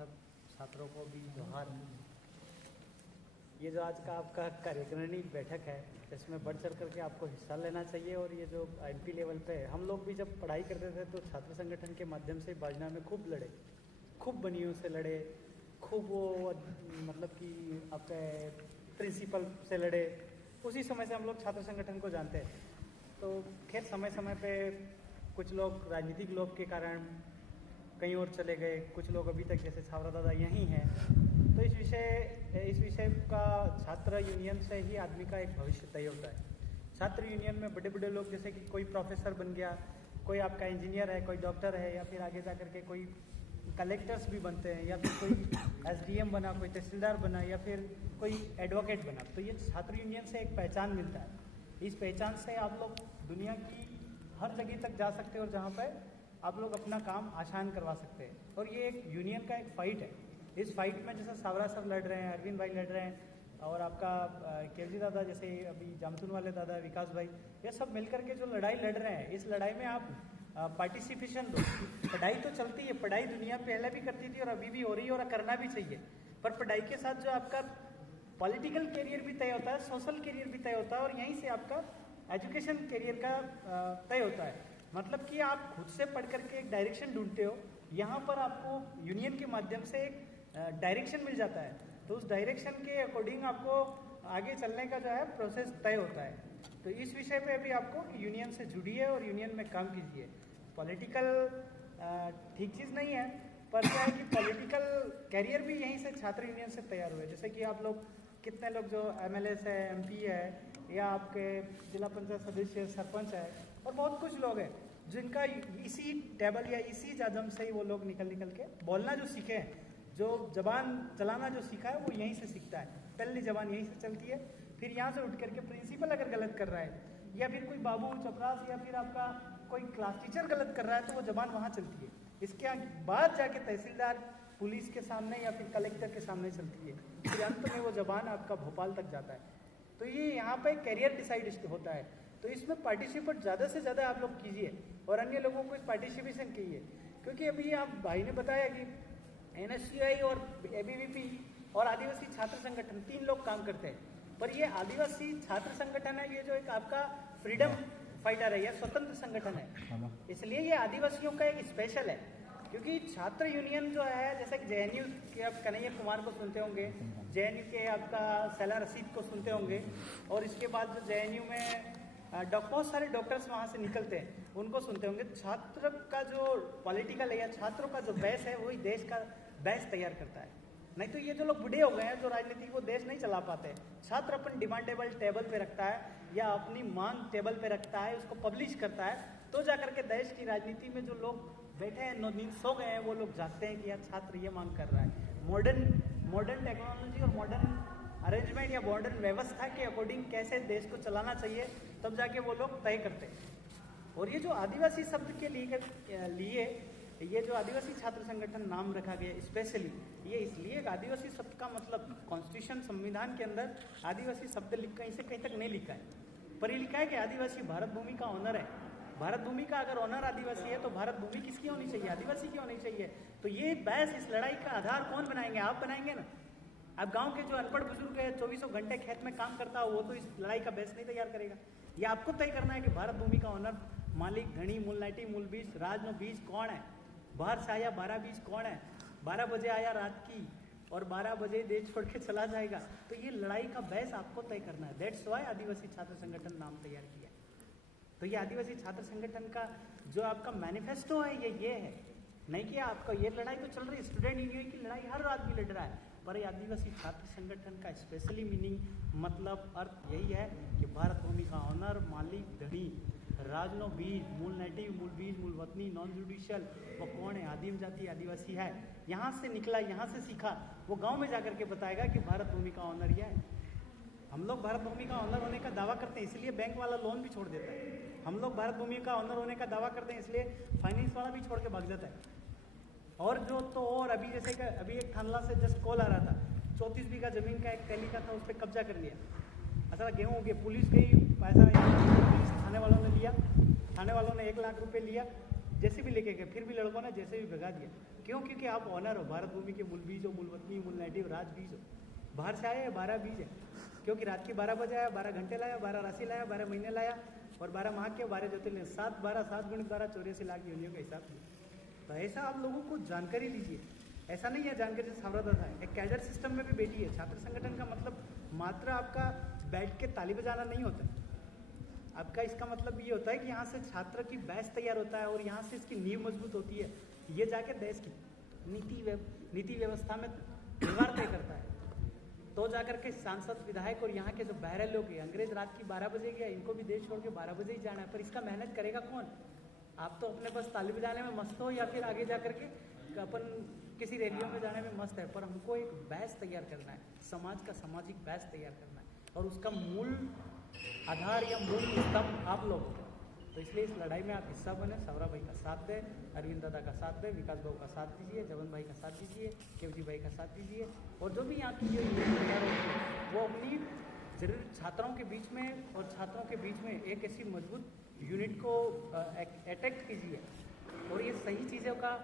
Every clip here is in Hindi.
छात्रों को भी जोहार। ये जो आज का आपका कार्यकारिणी बैठक है, इसमें बढ़ चढ़ करके आपको हिस्सा लेना चाहिए। और ये जो एमपी लेवल पे है, हम लोग भी जब पढ़ाई करते थे तो छात्र संगठन के माध्यम से बाजना में खूब लड़े, खूब बनियों से लड़े, खूब वो मतलब कि आपके प्रिंसिपल से लड़े। उसी समय से हम लोग छात्र संगठन को जानते हैं। तो खैर समय समय पे कुछ लोग राजनीतिक लोभ के कारण कहीं और चले गए, कुछ लोग अभी तक जैसे छावरा दादा यहीं हैं। तो इस विषय का छात्र यूनियन से ही आदमी का एक भविष्य तय होता है। छात्र यूनियन में बड़े बड़े लोग, जैसे कि कोई प्रोफेसर बन गया, कोई आपका इंजीनियर है, कोई डॉक्टर है, या फिर आगे जा करके कोई कलेक्टर्स भी बनते हैं, या फिर कोई एसडीएम बना, कोई तहसीलदार बना, या फिर कोई एडवोकेट बना। तो ये छात्र यूनियन से एक पहचान मिलता है। इस पहचान से आप लोग दुनिया की हर जगह तक जा सकते हैं और जहाँ पर आप लोग अपना काम आसान करवा सकते हैं। और ये एक यूनियन का एक फाइट है। इस फाइट में जैसे सावरा सर लड़ रहे हैं, अरविंद भाई लड़ रहे हैं, और आपका केवजी दादा, जैसे अभी जामतुन वाले दादा, विकास भाई, ये सब मिलकर के जो लड़ाई लड़ रहे हैं, इस लड़ाई में आप पार्टिसिपेशन दो। पढ़ाई तो चलती है, पढ़ाई दुनिया पहले भी करती थी और अभी भी हो रही है और करना भी चाहिए। पर पढ़ाई के साथ जो आपका पॉलिटिकल करियर भी तय होता है, सोशल करियर भी तय होता है, और यहीं से आपका एजुकेशन करियर का तय होता है। मतलब कि आप खुद से पढ़ करके एक डायरेक्शन ढूंढते हो, यहाँ पर आपको यूनियन के माध्यम से एक डायरेक्शन मिल जाता है। तो उस डायरेक्शन के अकॉर्डिंग आपको आगे चलने का जो है प्रोसेस तय होता है। तो इस विषय पे अभी आपको यूनियन से जुड़िए और यूनियन में काम कीजिए। पॉलिटिकल ठीक चीज़ नहीं है, पर क्या है कि पॉलिटिकल कैरियर भी यहीं से छात्र यूनियन से तैयार हुए। जैसे कि आप लोग कितने लोग जो एमएलएस है, एमपी है, या आपके जिला पंचायत सदस्य, सरपंच है, और बहुत कुछ लोग हैं जिनका इसी टेबल या इसी जाजम से ही वो लोग निकल के बोलना जो सीखे हैं, जो जबान चलाना जो सीखा है, वो यहीं से सीखता है। पहली जबान यहीं से चलती है, फिर यहाँ से उठ करके प्रिंसिपल अगर गलत कर रहा है, या फिर कोई बाबू चपरास, या फिर आपका कोई क्लास टीचर गलत कर रहा है, तो वो जबान वहाँ चलती है। इसके बाद जाके तहसीलदार, पुलिस के सामने या फिर कलेक्टर के सामने चलती है, फिर अंत में वो जबान आपका भोपाल तक जाता है। तो ये यहाँ पे कैरियर डिसाइड होता है। तो इसमें पार्टिसिपेट ज़्यादा से ज़्यादा आप लोग कीजिए और अन्य लोगों को इस पार्टिसिपेशन कीजिए। क्योंकि अभी आप भाई ने बताया कि एनएसयूआई और एबीवीपी और आदिवासी छात्र संगठन 3 लोग काम करते हैं, पर ये आदिवासी छात्र संगठन है, ये जो एक आपका फ्रीडम फाइटर है या स्वतंत्र संगठन है, इसलिए ये आदिवासियों का एक स्पेशल है। क्योंकि छात्र यूनियन जो है, जैसे कि जेएनयू के आप कन्हैया कुमार को सुनते होंगे, जेएनयू के आपका सैला रशीद को सुनते होंगे, और इसके बाद जो जेएनयू में बहुत सारे डॉक्टर्स वहाँ से निकलते हैं, उनको सुनते होंगे। छात्र का जो पॉलिटिकल है या छात्रों का जो बेस है, वही देश का बेस तैयार करता है। नहीं तो ये जो लोग बूढ़े हो गए हैं, जो राजनीति को देश नहीं चला पाते, छात्र अपन डिमांडेबल टेबल पे रखता है या अपनी मांग टेबल पे रखता है, उसको पब्लिश करता है, तो जाकर के देश की राजनीति में जो लोग बैठे हैं, नींद सो गए हैं, वो लोग जागते हैं कि यार छात्र ये मांग कर रहा है। मॉडर्न टेक्नोलॉजी और मॉडर्न अरेंजमेंट या मॉडर्न व्यवस्था के अकॉर्डिंग कैसे देश को चलाना चाहिए, तब जाके वो लोग तय करते हैं। और ये जो आदिवासी शब्द के लिए ये जो आदिवासी छात्र संगठन नाम रखा गया स्पेशली, ये इसलिए आदिवासी शब्द का मतलब कॉन्स्टिट्यूशन, संविधान के अंदर आदिवासी शब्द कहीं से कहीं तक नहीं लिखा है, पर ये लिखा है कि आदिवासी भारत भूमि का ऑनर है। भारत भूमि का अगर ऑनर आदिवासी है, तो भारत भूमि किसकी होनी चाहिए? आदिवासी की होनी चाहिए। तो ये बहस, इस लड़ाई का आधार कौन बनाएंगे? आप बनाएंगे ना। अब गांव के जो अनपढ़ बुजुर्ग है, 24 घंटे खेत में काम करता हो, वो तो इस लड़ाई का बेस नहीं तैयार करेगा। ये आपको तय करना है कि भारत भूमि का ऑनर, मालिक, धनी, मूल नाइटी, मूल बीज, राज नो बीज कौन है? बाहर से आया 12 बीज कौन है? 12 बजे आया रात की और 12 बजे देश छोड़ के चला जाएगा। तो ये लड़ाई का बेस आपको तय करना है। दैट्स वाई आदिवासी छात्र संगठन नाम तैयार किया। तो ये आदिवासी छात्र संगठन का जो आपका मैनिफेस्टो है, ये है नहीं कि आपका ये लड़ाई तो चल रही है, स्टूडेंट यूनियन की लड़ाई हर आदमी लड़ रहा है, पर ये आदिवासी छात्र संगठन का स्पेशली मीनिंग, मतलब अर्थ यही है कि भारत भूमि का ऑनर, मालिक, धनी, राजनो बीज, मूल नेटिव, मूल बीज, मूल वतनी, नॉन जुडिशियल, वो कौन है? आदिम जाति आदिवासी है, यहाँ से निकला, यहाँ से सीखा, वो गांव में जाकर के बताएगा कि भारत भूमि का ऑनर यह है। हम लोग भारत भूमि का ऑनर होने का दावा करते हैं, इसलिए बैंक वाला लोन भी छोड़ देता है। हम लोग भारत भूमि का ऑनर होने का दावा करते हैं, इसलिए फाइनेंस वाला भी छोड़ के भाग जाता है। और जो तो और अभी जैसे कि अभी एक थानला से जस्ट कॉल आ रहा था, 34 बीघा जमीन का एक टैली का था, उस पर कब्जा कर लिया। अच्छा गेहूँ हो गया, पुलिस गई, पैसा पुलिस थाने वालों ने लिया, थाने वालों ने 1 लाख रुपए लिया, जैसे भी लेके गए, फिर भी लड़कों ने जैसे भी भगा दिया। क्यों? क्योंकि आप ऑनर हो, भारत भूमि के मूल बीज हो, मूल वतनी, मूल नेटिव, राज बीज हो। बाहर से आए 12 बीज है, क्योंकि रात के 12 बजे आया, 12 घंटे लाया, 12 राशि लाया, 12 महीने लाया, और 12 माह के 12 ज्योतिर्लिंग, 7 12 7 गुणित 12 84 लाख योनियों का हिसाब दिया। तो ऐसा आप लोगों को जानकारी दीजिए। ऐसा नहीं है जानकारी से सावरा था। एक कैडर सिस्टम में भी बैठी है। छात्र संगठन का मतलब मात्र आपका बैठ के ताली बजाना नहीं होता। आपका इसका मतलब ये होता है कि यहाँ से छात्र की बैच तैयार होता है और यहाँ से इसकी नींव मजबूत होती है। ये जाके देश की नीति व्यवस्था में व्यवहार तय करता है। तो जाकर के सांसद, विधायक और यहाँ के जो बहरे लोग हैं, अंग्रेज रात की 12 बजे गया, इनको भी देश छोड़ के 12 बजे ही जाना है। पर इसका मेहनत करेगा कौन? आप तो अपने बस ताली बजाने में मस्त हो, या फिर आगे जाकर के अपन किसी रैलियों में जाने में मस्त है। पर हमको एक बैच तैयार करना है, समाज का सामाजिक बैच तैयार करना है, और उसका मूल आधार या मूल स्तंभ आप लोग हो। तो इसलिए इस लड़ाई में आप हिस्सा बने, सवरा भाई का साथ दें, अरविंद दादा का साथ दें, विकास भाऊ का साथ दीजिए, जवन भाई का साथ दीजिए, केवजी भाई का साथ दीजिए, और जो भी यहाँ की जो तैयार होती है वो अपनी जरूर छात्रों के बीच में और छात्रों के बीच में एक ऐसी मजबूत यूनिट को अटैक कीजिए, और ये सही चीज़ों का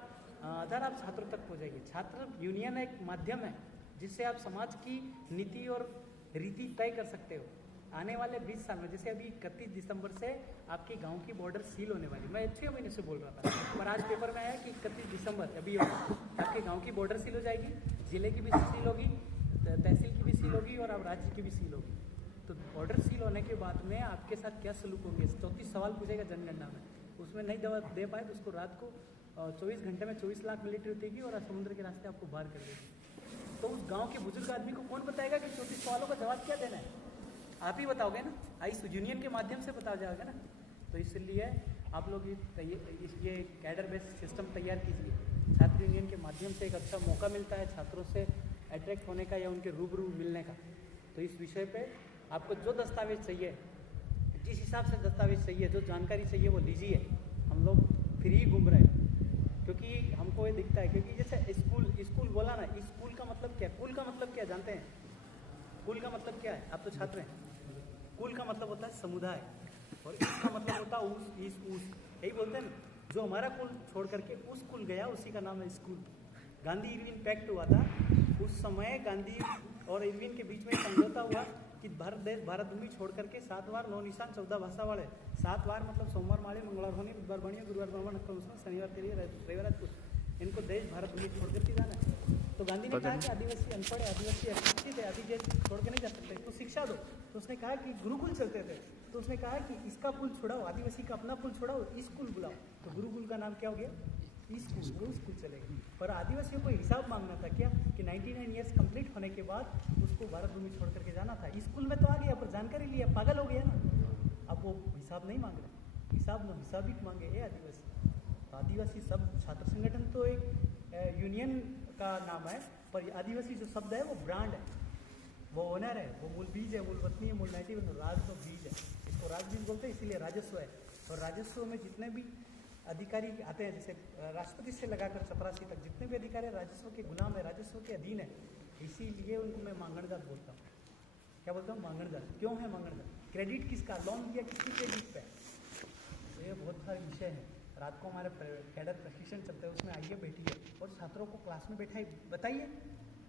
आधार आप छात्रों तक पहुँचाइए। छात्र यूनियन एक माध्यम है जिससे आप समाज की नीति और रीति तय कर सकते हो। आने वाले 20 साल में, जैसे अभी 31 दिसंबर से आपके गांव की बॉर्डर सील होने वाली, मैं 6 महीने से बोल रहा था, पर आज पेपर में आया कि 31 दिसंबर अभी आपके गांव की बॉर्डर सील हो जाएगी, जिले की भी सील होगी, तहसील की भी सील होगी, और अब राज्य की भी सील होगी। तो बॉर्डर सील होने के बाद में आपके साथ क्या सलूक होंगे? 34 सवाल पूछेगा जनगणना में, उसमें नहीं दवा दे पाए तो उसको रात को 24 घंटे में 24 लाख मिलिट्री उठेगी और समुद्र के रास्ते आपको बाहर कर देगी। तो उस गाँव के बुजुर्ग आदमी को कौन बताएगा कि 34 सवालों का जवाब क्या देना है? आप ही बताओगे ना, इस यूनियन के माध्यम से बताया जाएगा ना। तो इसलिए आप लोग ये कैडर बेस्ड सिस्टम तैयार कीजिए। छात्र यूनियन के माध्यम से एक अच्छा मौका मिलता है छात्रों से अट्रैक्ट होने का या उनके रूबरू मिलने का। तो इस विषय पे आपको जो दस्तावेज चाहिए, जिस हिसाब से दस्तावेज चाहिए, जो जानकारी चाहिए वो लीजिए। हम लोग फ्री घूम रहे हैं क्योंकि हमको ये दिखता है, क्योंकि जैसे स्कूल बोला ना, स्कूल का मतलब क्या, कुल का मतलब क्या जानते हैं? कुल का मतलब क्या है? आप तो छात्र हैं। कुल का मतलब होता है समुदाय, और इसका मतलब होता है ऊस। यही बोलते हैं ना, जो हमारा कुल छोड़ करके उस कुल गया उसी का नाम है स्कूल। गांधी इरविन पैक्ट हुआ था, उस समय गांधी और इरविन के बीच में समझौता हुआ कि भारत भूमि छोड़ करके 7 वार 9 निशान 14 भाषा वाले, 7 वार मतलब सोमवार माले, मंगलवार होने, बुधवार बनिया, गुरुवार ब्राह्मण, शनिवार के लिए, रविवार कुछ, इनको देश भारत भूमि छोड़ करके जाना है। तो गांधी ने कहा कि आदिवासी अनपढ़ है, आदिवासी अशिक्षित है, आदिवासी छोड़ के नहीं जा सकते, तो शिक्षा दो। तो उसने कहा कि गुरुकुल चलते थे, तो उसने कहा कि इसका कुल छुड़ाओ, आदिवासी का अपना कुल छुड़ाओ, स्कूल बुलाओ। तो गुरुकुल का नाम क्या हो गया? स्कूल चलेगा। पर आदिवासियों को हिसाब मांगना था क्या कि 99 ईयर्स कंप्लीट होने के बाद उसको भारत भूमि छोड़ करके जाना था। स्कूल में तो आ गया पर जानकारी लिया, पागल हो गया ना। अब वो हिसाब नहीं मांग रहे, हिसाब ही मांगे ये आदिवासी। तो आदिवासी सब छात्र संगठन तो एक यूनियन का नाम है, पर आदिवासी जो शब्द है वो ब्रांड है, वो ओनर है, वो मूल बीज है, मूल वतनी है, मूल नेटिव राज तो बीज है। इसको राज बीज बोलते हैं, इसीलिए राजस्व है। और राजस्व में जितने भी अधिकारी आते हैं, जैसे राष्ट्रपति से लगाकर चपरासी तक जितने भी अधिकारी राजस्व के गुलाम है, राजस्व के अधीन है, इसीलिए उनको मैं मांगण जात बोलता हूँ। क्या बोलता हूँ? मांगण जात। क्यों है मांगण जात? क्रेडिट किसका? लोन दिया किसकी क्रेडिट पे? ये बहुत सारे विषय हैं। रात को हमारे कैडर प्रशिक्षण चलते हैं, उसमें आइए बैठिए और छात्रों को क्लास में बैठाइए, बताइए,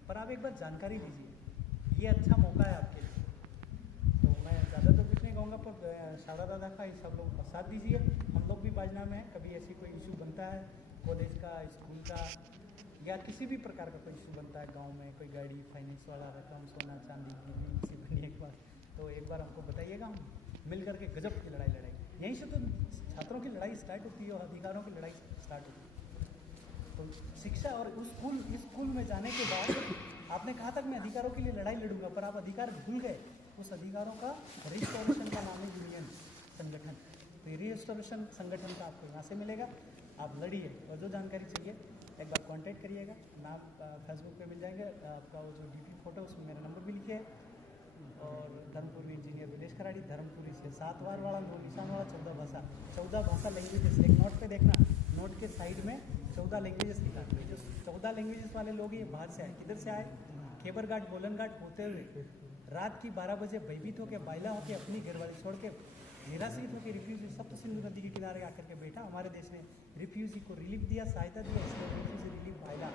पर आप एक बार जानकारी दीजिए। ये अच्छा मौका है आपके लिए। तो मैं ज़्यादा तो कुछ नहीं कहूँगा, पर शारदा दादा का सब लोग का साथ दीजिए। हम लोग भी बाजना में हैं, कभी ऐसी कोई इशू बनता है कॉलेज का, स्कूल का, या किसी भी प्रकार का कोई इशू बनता है गांव में, कोई गाड़ी फाइनेंस वाला रकम, सोना चांदी गिरवी किसी बनी एक बार, तो एक बार हमको बताइएगा, हम मिल करके गजब की लड़ाई लड़ाई। यहीं से तो छात्रों की लड़ाई स्टार्ट होती है और अधिकारों की लड़ाई स्टार्ट होती है। तो शिक्षा और उस स्कूल में जाने के बाद आपने कहा था कि मैं अधिकारों के लिए लड़ाई लड़ूंगा, पर आप अधिकार भूल गए। उस अधिकारों का रिस्टोरेशन का नाम है यूनियन संगठन। तो रिस्टोरेशन संगठन का आपको यहाँ से मिलेगा, आप लड़िए। और जो जानकारी चाहिए एक बार कांटेक्ट करिएगा, नाम फेसबुक पे मिल जाएंगे, आपका वो जो डीपी फोटो उसमें मेरा नंबर भी लिखिए। और धर्मपुरी इंजीनियर विदेश खराड़ी, धर्मपुरी से 7 वार वाला, 9 निशान वाला, 14 भाषा लैंग्वेजेस। एक नोट पे देखना, नोट के साइड में 14 लैंग्वेजेस लिखा है। जो 14 लैंग्वेजेस वाले लोग ये बाहर से आए, किधर से आए? खेबर घाट होते हुए रात की 12 बजे भयभीत होकर, बाइला होकर, अपनी घरवाली छोड़ के मेरा सिर्फ है कि रिफ्यूजी सब तो सिंधु नदी के किनारे आकर के बैठा, हमारे देश ने रिफ्यूजी को रिलीफ दिया, सहायता दिया, इसलिए रिफ्यूजी रिलीफ फायदा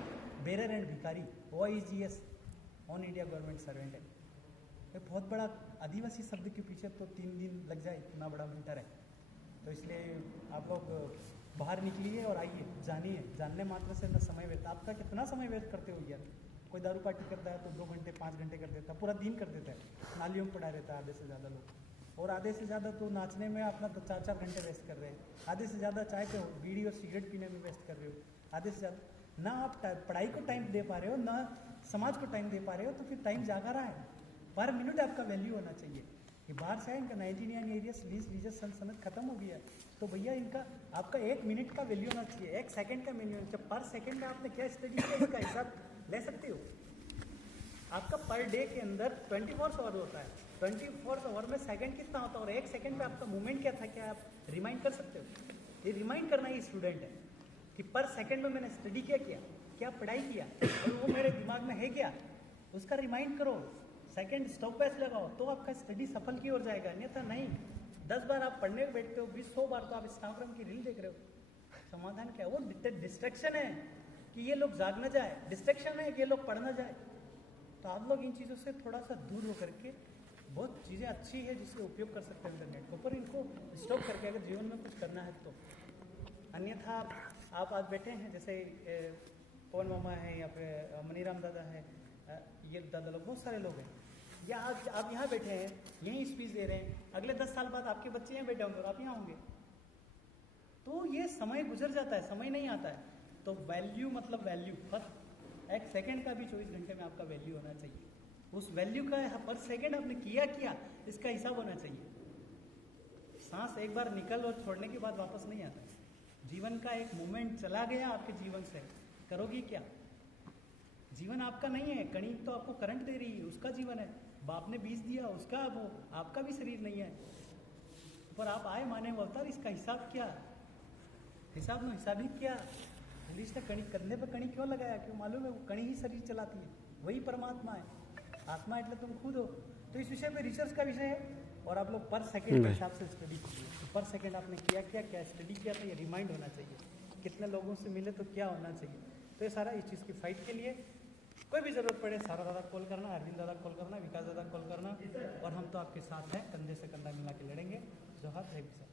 बेरर एंड भिखारी OIGS on India government servant है। ये बहुत बड़ा आदिवासी शब्द के पीछे तो 3 दिन लग जाए, इतना बड़ा मैटर है। तो इसलिए आप लोग बाहर निकलिए और आइए, जानिए, जानने मात्र से न समय व्यर्थ। आपका कितना समय व्यर्थ करते हो यार, कोई दारू पार्टी करता है तो 2 घंटे 5 घंटे कर देता है, पूरा दिन कर देता है, नालियों में पड़ा रहता है आधे से ज़्यादा लोग, और आधे से ज़्यादा तो नाचने में अपना तो 4-4 घंटे वेस्ट कर रहे हैं, आधे से ज़्यादा चाय पे बीड़ी और सिगरेट पीने में वेस्ट कर रहे हो, आधे से ज़्यादा ना आप पढ़ाई को टाइम दे पा रहे हो, ना समाज को टाइम दे पा रहे हो, तो फिर टाइम जागा रहा है। पर मिनट आपका वैल्यू होना चाहिए। ये बाहर से है, इनका 99 एरियस लीज लीजस सनसनत खत्म हो गया है, तो भैया इनका आपका 1 मिनट का वैल्यू होना चाहिए, 1 सेकंड का वैल्यू। जब पर सेकंड में आपने क्या स्टडी किया इसका हिसाब ले सकते हो। आपका पर डे के अंदर 24 आवर होता है, 24 आवर में सेकंड कितना होता है और 1 सेकंड में आपका मूवमेंट क्या था, क्या आप रिमाइंड कर सकते हो? ये रिमाइंड करना ही स्टूडेंट है कि पर सेकंड में मैंने स्टडी क्या किया, क्या पढ़ाई किया, और वो मेरे दिमाग में है क्या, उसका रिमाइंड करो। सेकंड स्टॉप वैच लगाओ तो आपका स्टडी सफल की ओर जाएगा, अन्यथा नहीं। 10 बार आप पढ़ने बैठते हो, 20-100 बार तो आप इंस्टाग्राम की रील देख रहे हो। समाधान क्या है? वो डिस्ट्रैक्शन है कि ये लोग जाग ना जाए, डिस्ट्रैक्शन है कि ये लोग पढ़ ना जाए। तो आप लोग इन चीज़ों से थोड़ा सा दूर हो करके, बहुत चीज़ें अच्छी है जिससे उपयोग कर सकते हैं इंटरनेट को, पर इनको स्टॉप करके अगर जीवन में कुछ करना है तो। अन्यथा आप आज बैठे हैं, जैसे पवन मामा है या फिर मनीराम दादा है, ये दादा लोग, बहुत सारे लोग हैं, या आज आप यहाँ बैठे हैं, यहीं स्पीच दे रहे हैं, अगले 10 साल बाद आपके बच्चे यहाँ बैठे होंगे और आप यहाँ होंगे। तो ये समय गुजर जाता है, समय नहीं आता है। तो वैल्यू मतलब वैल्यू, हर 1 सेकंड का भी 24 घंटे में आपका वैल्यू होना चाहिए। उस वैल्यू का पर सेकंड आपने किया इसका हिसाब होना चाहिए। सांस एक बार निकल और छोड़ने के बाद वापस नहीं आता। जीवन का एक मोमेंट चला गया आपके जीवन से, करोगी क्या? जीवन आपका नहीं है, कणी तो आपको करंट दे रही है, उसका जीवन है। बाप ने बीज दिया उसका, वो आपका भी शरीर नहीं है, पर आप आए माने वो अवतार, इसका हिसाब क्या? हिसाब में हिसाब ही क्या? ने कणी कंधे पर कणी क्यों लगाया? क्यों? मालूम है वो कणी ही शरीर चलाती है, वही परमात्मा है। आत्मा એટલે तुम खुद हो। तो इस विषय पे रिसर्च का विषय है, और आप लोग पर सेकंड के हिसाब से स्टडी कीजिए। तो पर सेकंड आपने क्या स्टडी किया था, ये रिमाइंड होना चाहिए। कितने लोगों से मिले तो क्या होना चाहिए। तो ये सारा इस चीज़ की फाइट के लिए कोई भी ज़रूरत पड़े, सारा दादा कॉल करना, अरविंद दादा कॉल करना, विकास दादा कॉल करना, और हम तो आपके साथ हैं, कंधे से कंधा मिला के लड़ेंगे। जोहार, जय किसान।